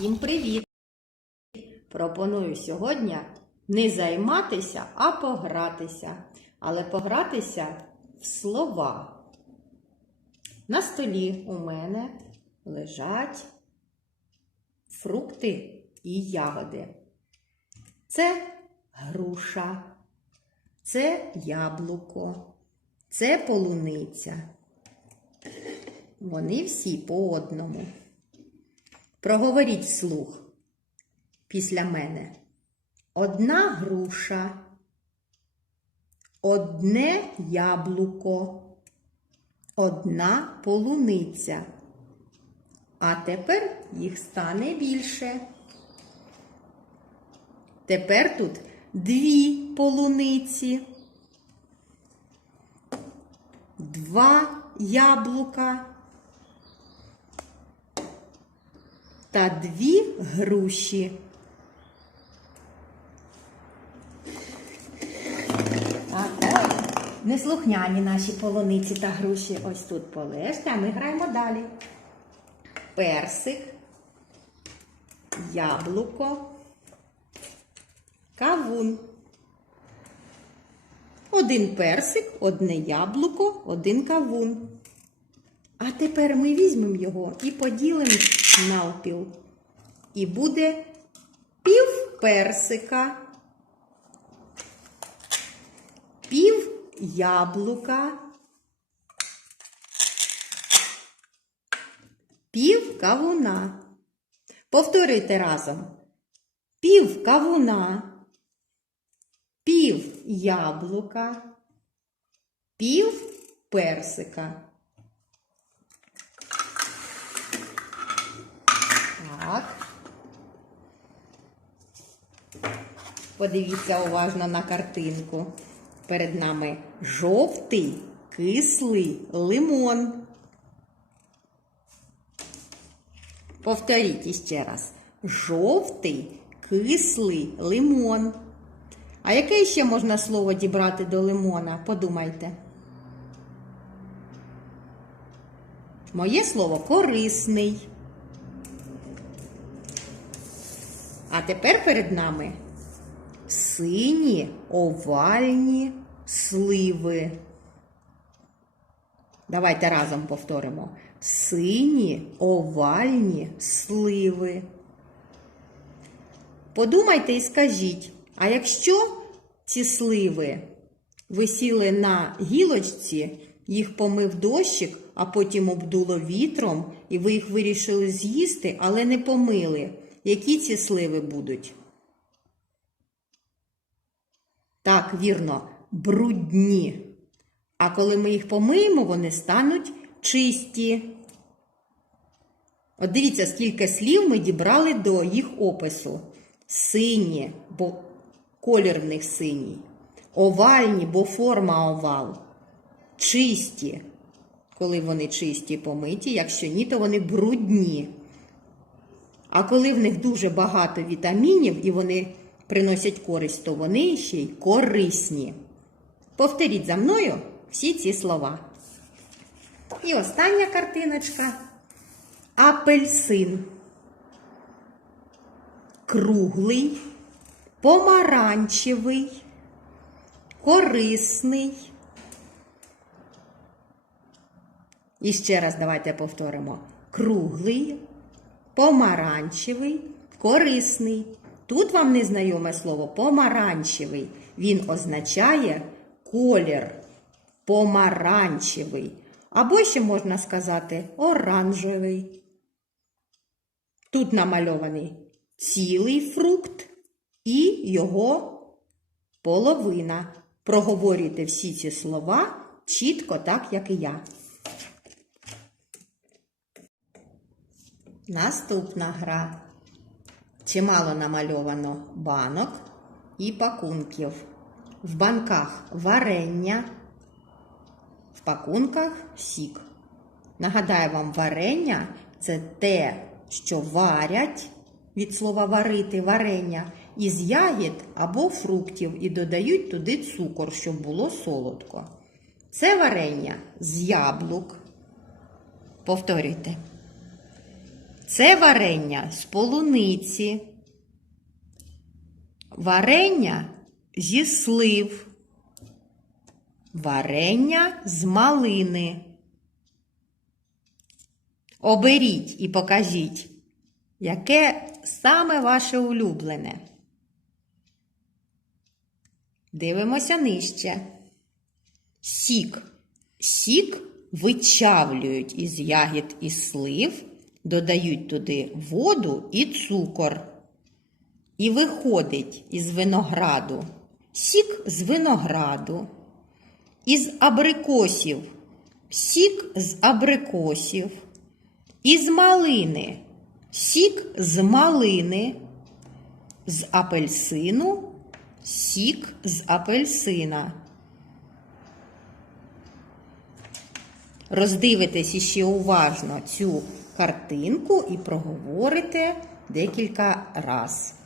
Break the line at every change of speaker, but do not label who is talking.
Всім привіт! Пропоную сьогодні не займатися, а погратися. Але погратися в слова. На столі у мене лежать фрукти і ягоди. Це груша, це яблуко, це полуниця. Вони всі по одному. Проговоріть вслух після мене. Одна груша, одне яблуко, одна полуниця. А тепер їх стане більше. Тепер тут дві полуниці, два яблука. Та дві груші. Неслухняні наші полуниці та груші ось тут полежте, а ми граємо далі. Персик, яблуко, кавун. Один персик, одне яблуко, один кавун. А тепер ми візьмемо його і поділимо навпіл. І буде пів персика, пів яблука, пів кавуна. Повторюйте разом. Пів кавуна, пів яблука, пів персика. Так. Подивіться уважно на картинку. Перед нами жовтий кислий лимон. Повторіть іще раз. Жовтий кислий лимон. А яке ще можна слово дібрати до лимона? Подумайте. Моє слово корисний. А тепер перед нами сині овальні сливи. Давайте разом повторимо. Сині овальні сливи. Подумайте і скажіть, а якщо ці сливи висіли на гілочці, їх помив дощик, а потім обдуло вітром, і ви їх вирішили з'їсти, але не помили. Які ці сливи будуть? Так, вірно, брудні. А коли ми їх помиємо, вони стануть чисті. От дивіться, скільки слів ми дібрали до їх опису. Сині, бо колір в них синій. Овальні, бо форма овал. Чисті, коли вони чисті помиті, якщо ні, то вони брудні. А коли в них дуже багато вітамінів і вони приносять користь, то вони ще й корисні. Повторіть за мною всі ці слова. І остання картиночка. Апельсин. Круглий, помаранчевий, корисний. І ще раз давайте повторимо. Круглий, помаранчевий, корисний. Тут вам незнайоме слово помаранчевий. Він означає колір помаранчевий. Або ще можна сказати оранжевий. Тут намальований цілий фрукт і його половина. Проговорюйте всі ці слова чітко, так, як і я. Наступна гра. Чимало намальовано банок і пакунків. В банках варення, в пакунках сік. Нагадаю вам, варення це те, що варять від слова варити варення із ягід або фруктів і додають туди цукор, щоб було солодко. Це варення з яблук. Повторюйте. Це варення з полуниці, варення зі слив, варення з малини. Оберіть і покажіть, яке саме ваше улюблене. Дивимося нижче. Сік. Сік вичавлюють із ягід і слив, додають туди воду і цукор. І виходить із винограду. Сік з винограду, із абрикосів, сік з абрикосів, із малини, сік з малини, з апельсину, сік з апельсина. Роздивитесь іще уважно цю картинку і проговорите декілька раз.